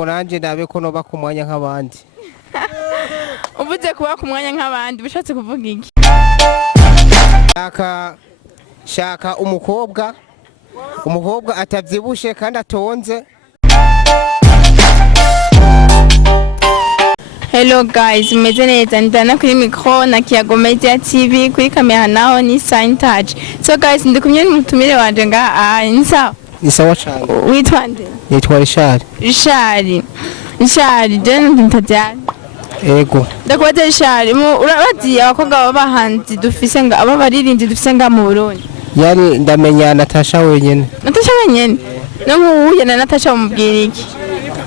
ngo nanje ndabe ko noba ku mwanya nk'abandi. Uvuze kuba ku mwanya nk'abandi bishatse kuvuga iki? Shaka umukobwa atavyibushe kandi atonze. Hello guys, meze neza ndana kuri micro na Kiyago Media TV, kuri kamera naho ni Sign Touch. So guys, ndi kumwe n'umutumire wanje nga Ni sawa cyane. Witwa nde? Nitwa Richard. Richard, je ntabyana. Ego. Ndakubaza Richard, urabazi abakobwa b'abahanzi dufise nga aba baririmvyi dufise nga mu Burundi. Yani ndamenya Natacha wenyene. Natacha wenyene? No muhuye na Natacha umubwira iki?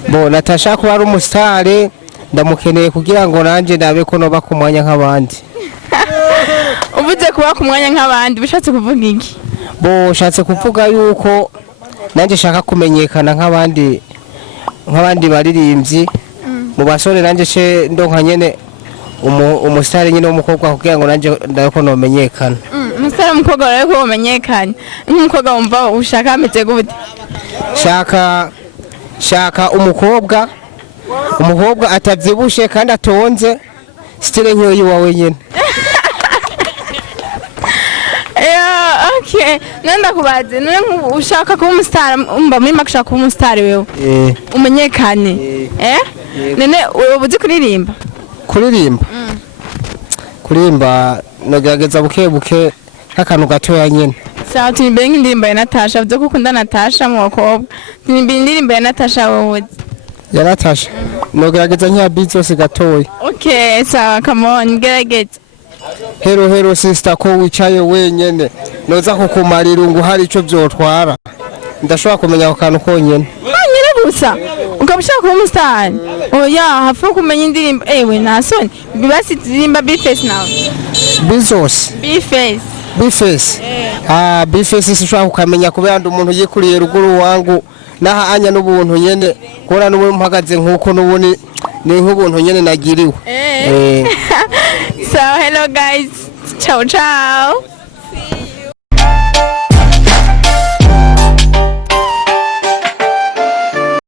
Bo Natacha ko ari umusitari ndamukeneye kugira ngo nanje ndabe ko noba ku mwanya nk'abandi. Uvuze kuba ku mwanya nk'abandi bishatse kuvuga iki? Bo shatse kuvuga yuko nanje shaka kumenyekana nk'abandi baririmvyi mu basore nanje she ndonka nyene umusitari nyene w'umukobwa kugira ngo nanje ndabe ko nomenyekana. Umusitari w'umukobwa rero ko umenyekanye nk'umukobwa wumva ushaka ameze gute? Shaka umukobwa atavyibushe kandi atonze stile nk'iyo yiwawe nyene. Okay, nanda kubaze none ushaka kuba umusitari umba muri makushaka kuba umusitari wewe umenyekane none ubuzi kuririmba nogerageza buke nk'akantu gatoya nyene. Sawa, tunimbere nk'indirimbo ya Natacha, uvuze ko ukunda Natacha mu bakobwa, tunimbere indirimbo ya Natacha wowe. Ya Natacha nogerageza nk'iya beat zose gatoya. Okay, sawa, come on, gerageza. Hero sister ko wicaye wenyene noza kukumarira ngo hari ico vyotwara ndashobora kumenya ako kantu konyene gusa ukabushaka kuba umusitari. Oya hafu kumenya indirimbo ewe nasoni bibasi ndirimba Bface nawe bizose Bface Bface sishobora kukamenya kubera ndi umuntu yikuriye ruguru wangu naha anya n'ubuntu nyene kora n'ubu mpagaze nkuko n'ubuni ni nk'ubuntu nyene nagiriwe. So hello guys, ciao ciao.